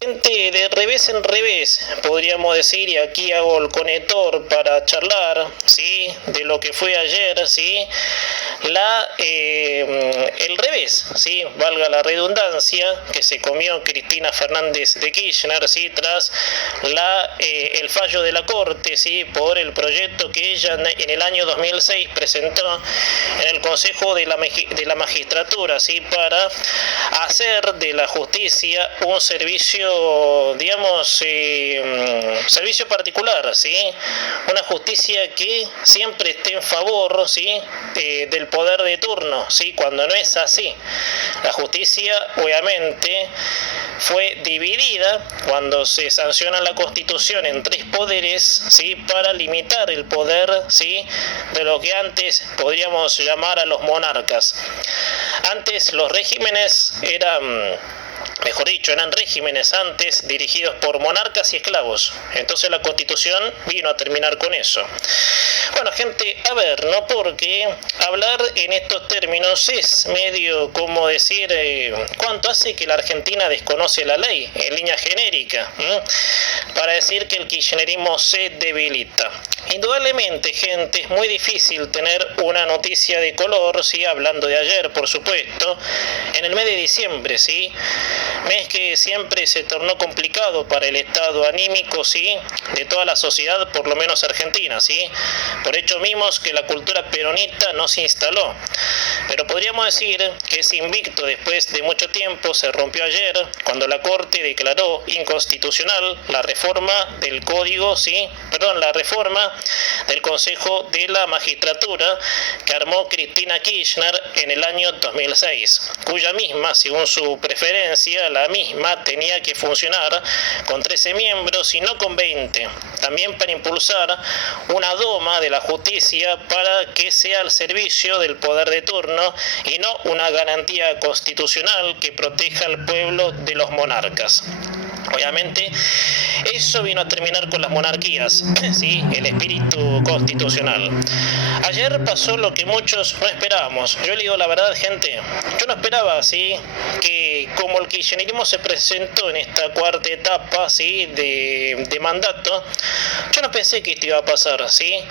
Gente, de revés en revés, podríamos decir, y aquí hago el conector para charlar, ¿sí? De lo que fue ayer, ¿sí? El revés, ¿sí? Valga la redundancia, que se comió Cristina Fernández de Kirchner, ¿sí? Tras el fallo de la Corte, ¿sí? Por el proyecto que ella en el año 2006 presentó en el Consejo de la Magistratura, ¿sí? Para hacer de la justicia un servicio, digamos, servicio particular, ¿sí? Una justicia que siempre esté en favor, ¿sí? Del poder de turno, ¿sí? Cuando no es así. La justicia, obviamente, fue dividida cuando se sanciona la Constitución en tres poderes, ¿sí? Para limitar el poder, ¿sí? De lo que antes podríamos llamar a los monarcas. Antes los regímenes eran regímenes antes dirigidos por monarcas y esclavos. Entonces la Constitución vino a terminar con eso. Bueno, gente, a ver, ¿no? Porque hablar en estos términos es medio como decir cuánto hace que la Argentina desconoce la ley, en línea genérica, para decir que el kirchnerismo se debilita. Indudablemente, gente, es muy difícil tener una noticia de color, ¿sí? Hablando de ayer, por supuesto, en el mes de diciembre, ¿sí? Mes que siempre se tornó complicado para el estado anímico, ¿sí? De toda la sociedad, por lo menos argentina, ¿sí? Por hecho mismos que la cultura peronista no se instaló. Pero podríamos decir que ese invicto después de mucho tiempo se rompió ayer cuando la Corte declaró inconstitucional la reforma del Código, ¿sí? La reforma del Consejo de la Magistratura que armó Cristina Kirchner en el año 2006, cuya misma, según su preferencia, la misma tenía que funcionar con 13 miembros y no con 20, también para impulsar una doma de la justicia para que sea al servicio del poder de turno y no una garantía constitucional que proteja al pueblo de los monarcas. Obviamente, eso vino a terminar con las monarquías, ¿sí? El espíritu constitucional. Ayer pasó lo que muchos no esperábamos. Yo le digo la verdad, gente, yo no esperaba, ¿sí? Que como el kirchnerismo se presentó en esta cuarta etapa, ¿sí? de mandato, yo no pensé que esto iba a pasar, ¿sí?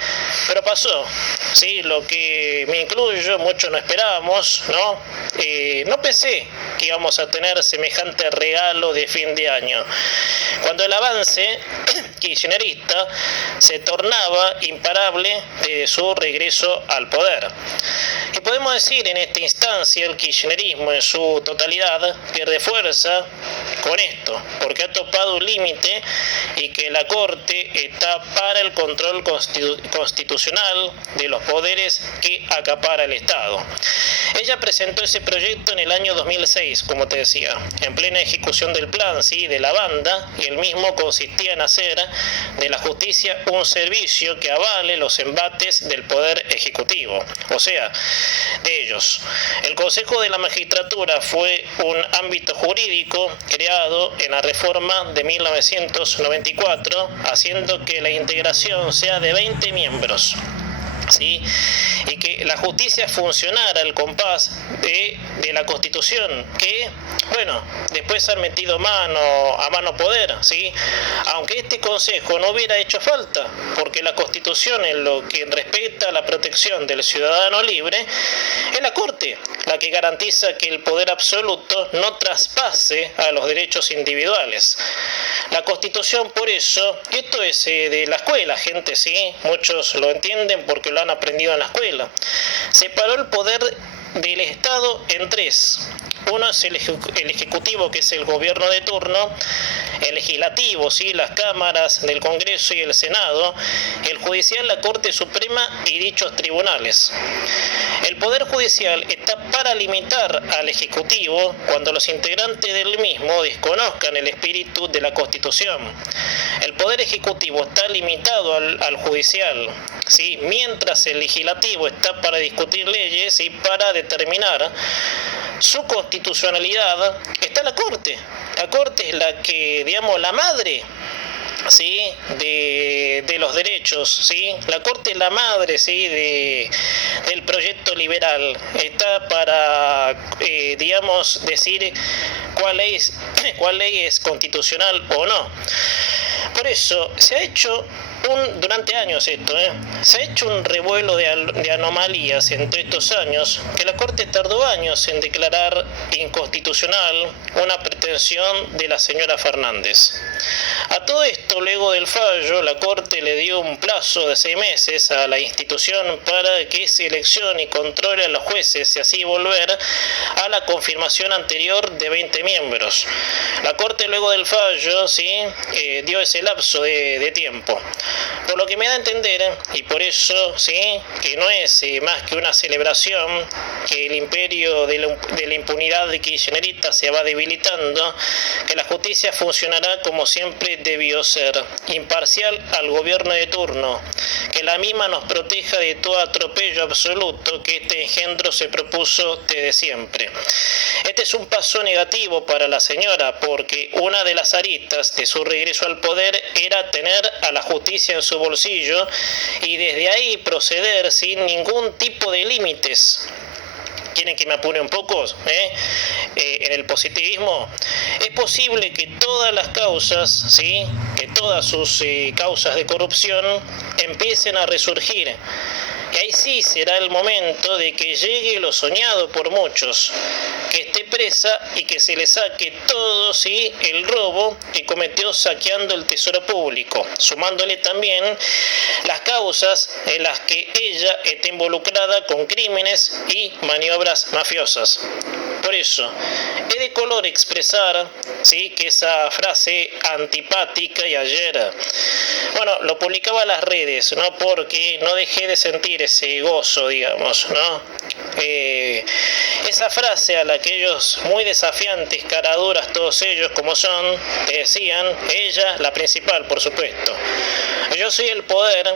Pero pasó, ¿sí? Lo que me incluyo, muchos no esperábamos, ¿no? No pensé que íbamos a tener semejante regalo de fin de año, cuando el avance kirchnerista se tornaba imparable desde su regreso al poder. Y podemos decir en esta instancia el kirchnerismo en su totalidad pierde fuerza con esto, porque ha topado un límite y que la Corte está para el control constitucional de los poderes que acapara el Estado. Ella presentó ese proyecto en el año 2006, como te decía, en plena ejecución del plan, ¿sí? De la banda, y el mismo consistía en hacer de la justicia un servicio que avale los embates del poder ejecutivo, o sea, de ellos. El Consejo de la Magistratura fue un ámbito jurídico creado en la reforma de 1994, haciendo que la integración sea de 20 miembros, ¿sí? Y que la justicia funcionara al compás de la Constitución, que, bueno, después han metido a mano poder, ¿sí? Aunque este Consejo no hubiera hecho falta, porque la Constitución, en lo que respecta a la protección del ciudadano libre, es la Corte la que garantiza que el poder absoluto no traspase a los derechos individuales. La Constitución, por eso, esto es de la escuela, gente, ¿sí? Muchos lo entienden porque lo han aprendido en la escuela. Separó el poder del Estado en tres. Uno es el Ejecutivo, que es el gobierno de turno, el Legislativo, ¿sí? Las cámaras del Congreso y el Senado, el Judicial, la Corte Suprema y dichos tribunales. El Poder Judicial está para limitar al Ejecutivo cuando los integrantes del mismo desconozcan el espíritu de la Constitución. El Poder Ejecutivo está limitado al Judicial, ¿sí? Mientras el Legislativo está para discutir leyes y para determinar su constitucionalidad, está la Corte. La Corte es la que, digamos, la madre ¿sí? de los derechos, ¿sí? La Corte es la madre, ¿sí? del proyecto liberal, está para, digamos, decir cuál ley es constitucional o no. Por eso se ha hecho durante años esto, se ha hecho un revuelo de anomalías entre estos años, que la Corte tardó años en declarar inconstitucional una pretensión de la señora Fernández. A todo esto, luego del fallo, la Corte le dio un plazo de 6 meses a la institución para que seleccione y controle a los jueces y así volver a la confirmación anterior de 20 miembros. La Corte, luego del fallo, ¿sí? Dio ese lapso de tiempo. Por lo que me da a entender, y por eso, ¿sí? Que no es más que una celebración, que el imperio de la impunidad de kirchnerista se va debilitando, que la justicia funcionará como siempre debió ser, imparcial al gobierno de turno, que la misma nos proteja de todo atropello absoluto que este engendro se propuso desde siempre. Este es un paso negativo para la señora, porque una de las aristas de su regreso al poder era tener a la justicia en su bolsillo y desde ahí proceder sin ningún tipo de límites. ¿Quieren que me apure un poco? En el positivismo, es posible que todas las causas, ¿sí? Que todas sus causas de corrupción empiecen a resurgir. Y ahí sí será el momento de que llegue lo soñado por muchos, que esté presa y que se le saque todo, ¿sí? El robo que cometió saqueando el tesoro público, sumándole también las causas en las que ella está involucrada con crímenes y maniobras mafiosas. Por eso, es de color expresar, ¿sí? Que esa frase antipática, y ayer, bueno, lo publicaba en las redes, ¿no? Porque no dejé de sentir ese gozo, digamos, ¿no? Esa frase a la que ellos, muy desafiantes, caraduras todos ellos como son, te decían, ella, la principal, por supuesto: yo soy el poder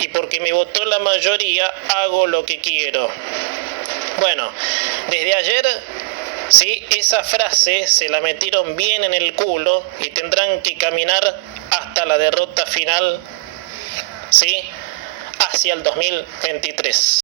y porque me votó la mayoría hago lo que quiero. Bueno, desde ayer, sí, esa frase se la metieron bien en el culo y tendrán que caminar hasta la derrota final, ¿sí? Hacia el 2023.